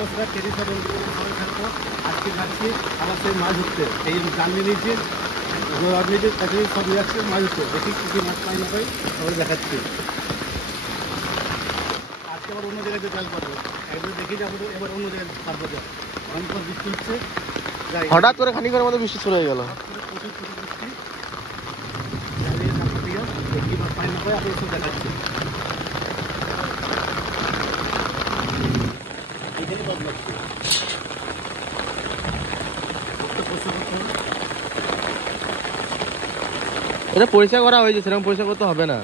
নমস্কার, টেরিসা বন্ধু সবাই থাকতো। আজকে যাচ্ছি আমার সেই মাছ ধরতে, এই জাল নিয়ে নিয়েছি, রড নিয়েছি, কাছে সব নিয়ে যাচ্ছে মাছ ধরতে। দেখি কী কী মাছ পাই না পাই সবাই দেখাচ্ছি। আজকে আবার অন্য জায়গায় জাল পাবো, একবার দেখি যাবো, এবার অন্য জায়গায় পাবো। যা ভয়ঙ্কর বৃষ্টি হচ্ছে, হঠাৎ করে খানিকের মধ্যে বৃষ্টি শুরু হয়ে গেল। প্রচুর প্রচুর বৃষ্টি, জ্বালিয়ে জাল পাবি, কী মাছ পাই না পাই আপনি সব দেখাচ্ছি। এখানে বদ লাগছে, এটা পরিষ্কার করা হয়েছে, সেরকম পরিষ্কার করতে হবে না।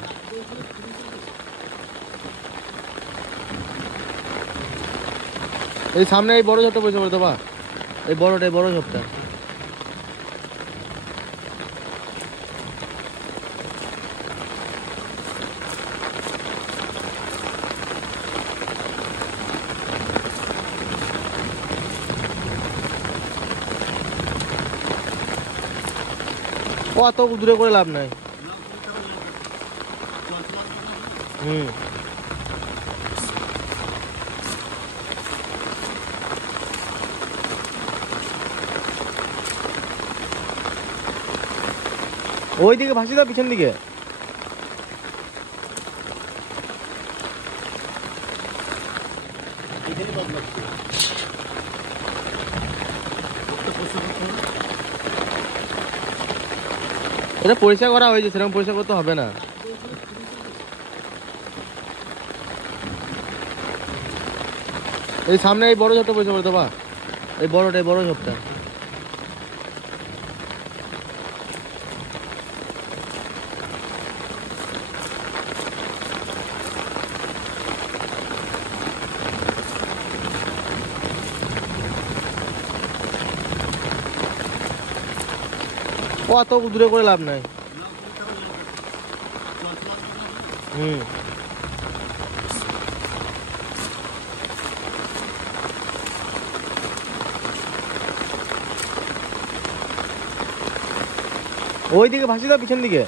এই সামনে এই বড় ঝোপটা পরিষ্কার করতে বা, এই বড় ঝোপটা। ও অত দূরে করে লাভ নাই। হুম, ওইদিকে ভাসি দাও, পিছন দিকে। এখানে বদ লাগছে, এটা পরিষ্কার করা হয়েছে, সেরকম পরিষ্কার করতে হবে না। এই সামনে এই বড় ঝোপটা পরিষ্কার করতে বা, এই বড় ঝোপটা। ও অত দূরে করে লাভ নাই। হুম, ওইদিকে ভাসি দাও, পিছন দিকে।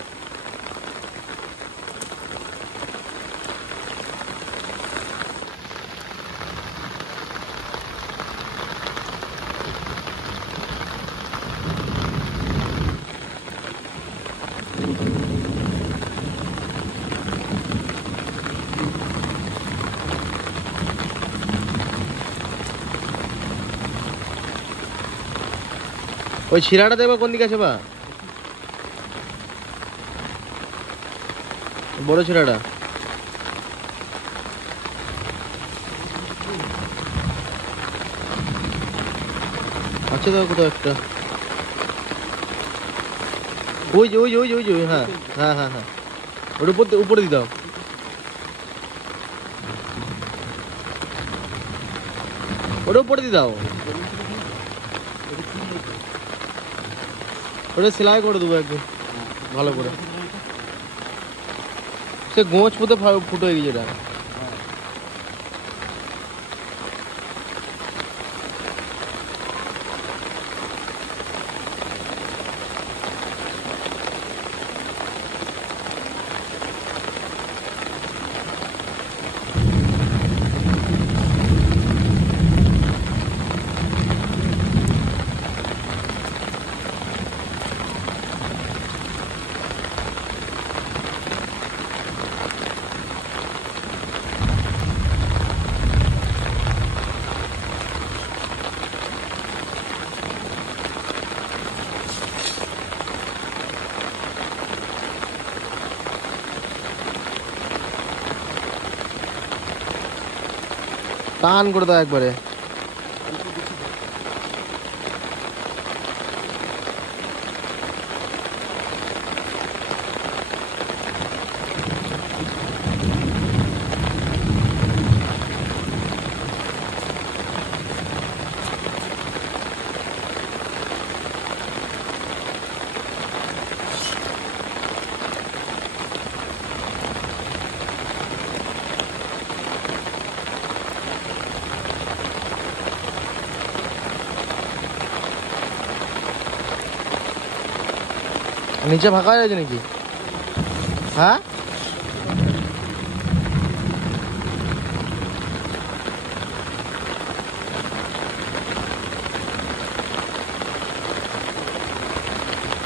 ওই শিরাটা দেখবা কোন দিকে আছে বা, বড় শিরাটা। আছে তো কোথাও একটা। ওই যে হ্যাঁ হ্যাঁ হ্যাঁ হ্যাঁ, ওর উপরে দিয়ে দাও। ওটা উপরে দিয়ে দাও, ওটা সেলাই করে দেবো একদম ভালো করে। সে গোঁচ পুঁতে ফুটো হয়ে গেছে এটা। টান করে দাও একবারে। নিচে ফাঁকা হয়ে গেছে নাকি? হ্যাঁ,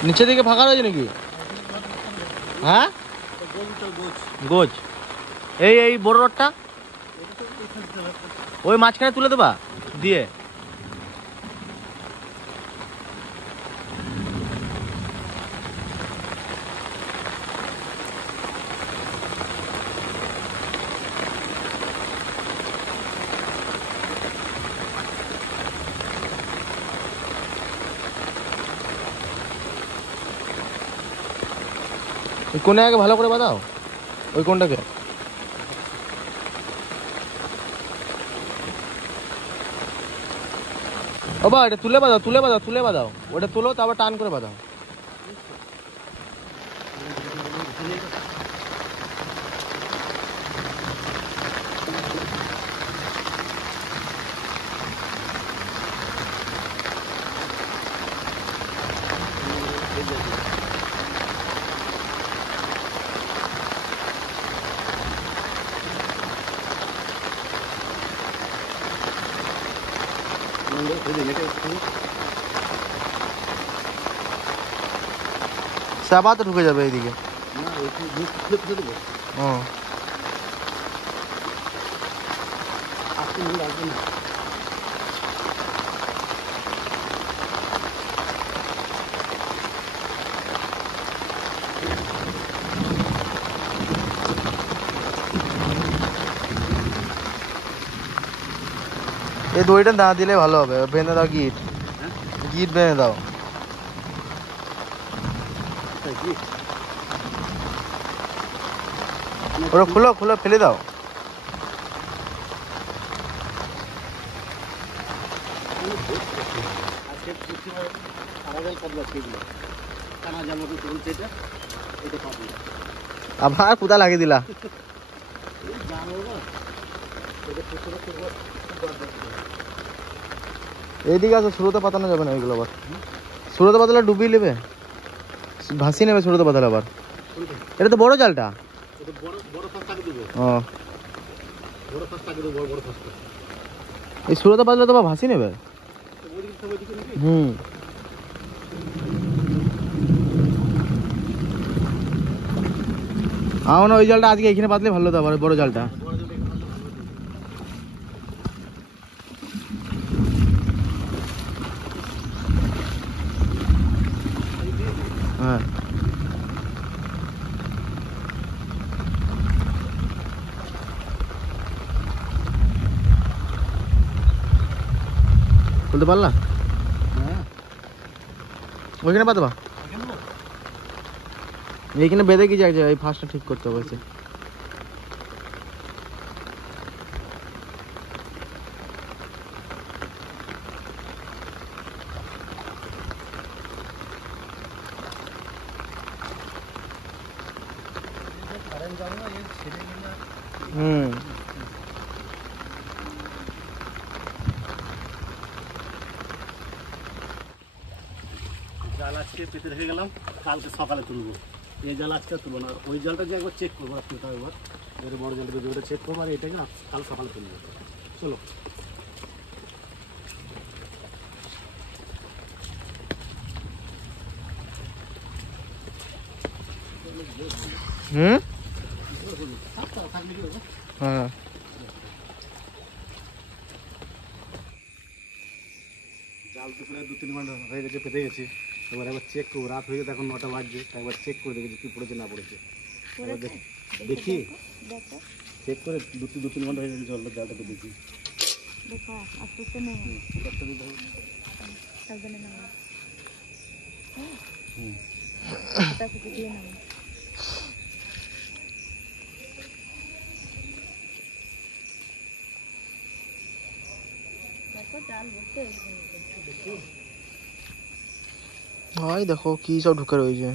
নিচে দিকে ফাঁকা রয়েছে নাকি? হ্যাঁ, গোজ এই এই বড় রডটা ওই মাঝখানে তুলে দেবা দিয়ে। ওই কোণে আগে ভালো করে বাঁধাও, ওই কোণটাকে। ও বা এটা তুলে বাঁধাও, তুলে বাঁধাও, তুলে বাঁধাও, ওটা তুলো তারপর টান করে বাঁধাও। সাবা তো ঢুকে যাবে এইদিকে। ও এই দড়িটা না দিলে ভালো হবে, বেঁধে দাও গিট, গিট বেঁধে দাও। ওটা খুলো, খুলে ফেলে দাও। আবার কোথা লাগিয়ে দিলা? এইদিকে আছে, শুরুতে পাতানো যাবে না এগুলো, আবার শুরুতে পাতালে ডুবিয়ে নেবে, ভাসিয়ে নেবে শুরুতে পাতালে আবার। এটা তো বড় জালটা। ও এই শুরুতে পাতলে তো ভাসিয়ে নেবে। হুম আমার ওই জালটা আজকে এখানে পাতলে ভালো হতো, আবার বড় জালটা। হ্যাঁ খুলতে পারলা? ওইখানে পাতবা, এইখানে বেঁধে কি যায়, এই ফার্স্টটা ঠিক করতে হবে। হুম জাল আজকে পেতে রেখে গেলাম, কালকে সকালে তুলবো। এই জাল আজকে তুলবো না, ওই জালটা যে একবার চেক করবো, তুলতে হবে একবার। এবার বড় জালটা দুটো চেক করবো, আর এটাকে কাল সকালে তুলবো। চলো। হুম হ্যাঁ জাল তো প্রায় 2-3 ঘন্টা হয়ে গেছে, পেতে গেছি। এবার একবার চেক করবো, রাত হয়ে গেছে, এখন 9টা বাজছে, একবার চেক করে দেখেছি কি পড়েছে না পড়েছে। দেখি চেক করে 2-3 ঘন্টা হয়ে গেছে, জলটা জালটাকে দেখি। ভাই দেখো কি সব ঢুকে রয়েছে।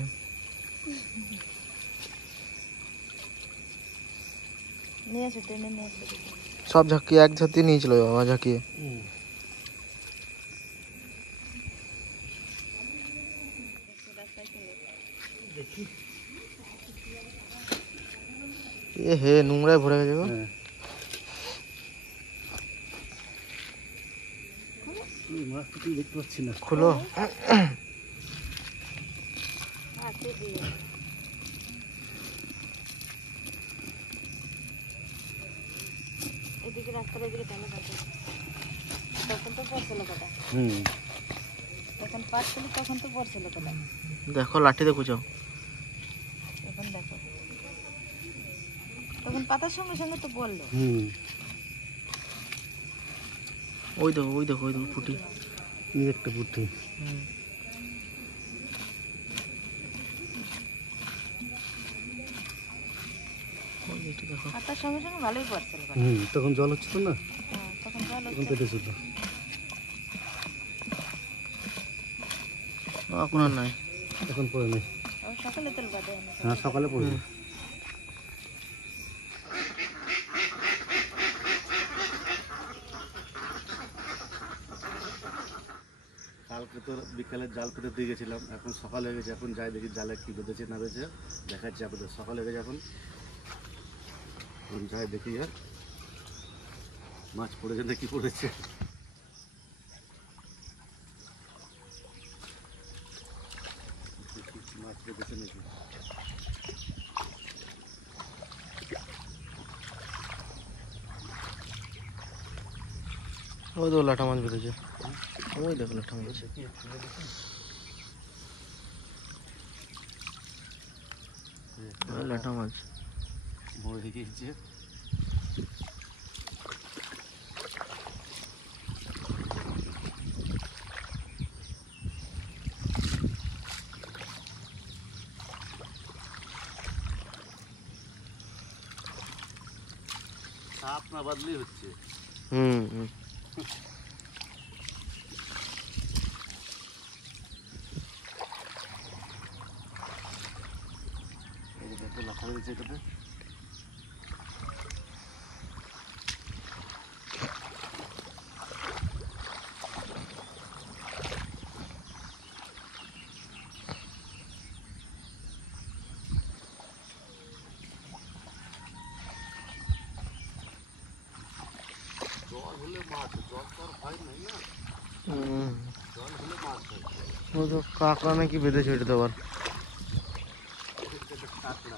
সব ঝাঁকিয়ে এক ঝাঁকি নিয়ে চলো বাবা, ঝাঁকিয়ে। এ হে নোংরায় ভরে গেছে গো। মাছ তো দেখতে পাচ্ছি না। খুলো। পাথরের দিকে ঢালা থাকে তখন তো পড়ছিল কথা হুম যখন পাচ্ছিল তখন তো পড়ছিল কথা দেখো লাঠি দেখো যাও। এখন দেখো তখন পাতার সঙ্গে সঙ্গে তো বললো হুম ওই দেখো ওই দেখো ওই দেখো ফুটি। এই একটা বুদ্ধি। ওই দেখো দেখো। পাতার সঙ্গে সঙ্গে ভালোই পড়ছিল কথা হুম তখন জল হচ্ছে তো না, হ্যাঁ তখন জল তখন পেটেছিল। এখন আর নাই। এখন পড়ে নেই। সকালে তেল বাদে হ্যাঁ সকালে পড়বে। কালকে তো বিকালে জাল পেতে দিয়ে গেছিলাম, এখন সকাল হয়ে গেছে, এখন যাই দেখি জালে কি বেঁধেছে না বেঁধেছে দেখাচ্ছি আপনাদের। সকাল হয়ে গেছে এখন যাই দেখি আর মাছ পড়েছে না কি পড়েছে। মাছ বেঁধেছে নাকি। ওই দেখো লাঠা মাছ বেঁধেছে, ওই দেখো লাঠা মাছ। ওই লাঠা মাছ মরে গিয়েছে। সাপ না বাদলেই হচ্ছে। হুম হুম। এই যে দেখো লাফা বেরিয়েছে এটাতে। জল হলে মাছ, জল তো আর হয় নাই না, জল হলে মাছ হয়। ওই তো কাঁকড়া নাকি বেঁধেছে ওইটা তো আবার। কাঁকড়া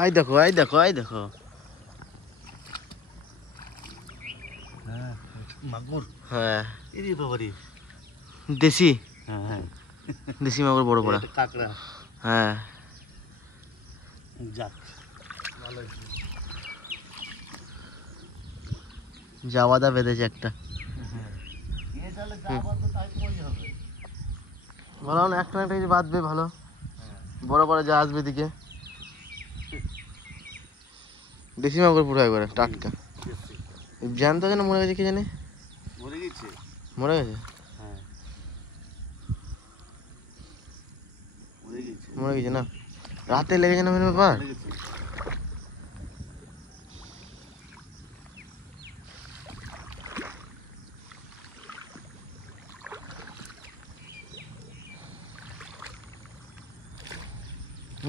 আই দেখো আই দেখো আই দেখো। হ্যাঁ মাগুর। হ্যাঁ এরই বাবারি। দেশি হ্যাঁ হ্যাঁ দেশি মাগুর বড় বড়। এটা কাঁকড়া। হ্যাঁ যাক ভালো হয়েছে। জাওয়াদা বেঁধেছে একটা। এ তাহলে যাবার তো তাই কই হবে। ভালো না একটা না একটা কিছু বাঁধবে ভালো, বড় বড় যা আসবে দিকে। দেশি মাগুর পুরো একবারে টাটকা। জ্যান্ত যেন মরে গেছে, কি জানে মরে গেছে। মরে গেছে। হ্যাঁ মরে গেছে। মরে গেছে না, রাতে লেগেছে না মেন ব্যাপার। মরে গেছে।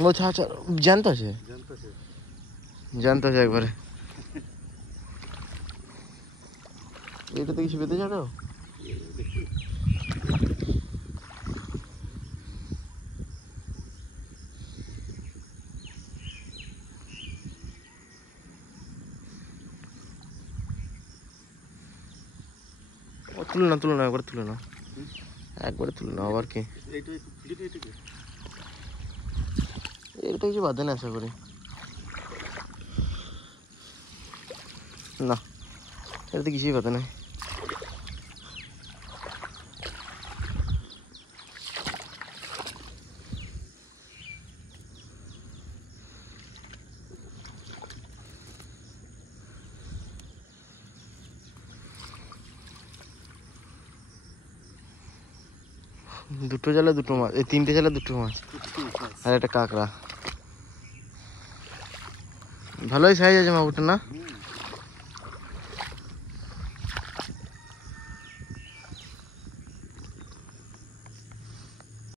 ও ছা ছা জ্যান্ত আছে, জানতেছে। জ্যান্ত আছে একবারে। এইটাতে কিছু বেঁধে যাও। দেখি ও তুলে না তুলে না, একবার তুলে না, একবারে তুলে না। আবার কি এইটা ফিরে এটাকে এটা কিছু বাঁধে না আশা করি। না এটাতে কিছুই বাঁধে নাই। দুটো জালে দুটো মাছ, এই তিনটে জালে দুটো মাছ আর একটা কাঁকড়া। ভালোই সাইজ আছে মাগুরটা না।